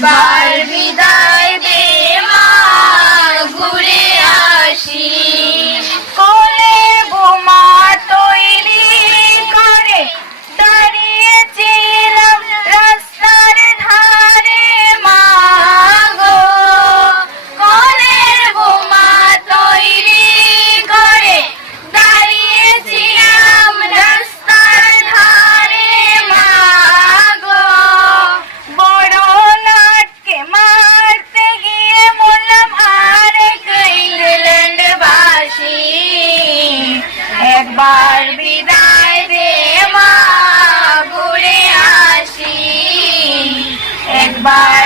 Bye. আর বিদায় দে মা ঘুরে আসি। একবার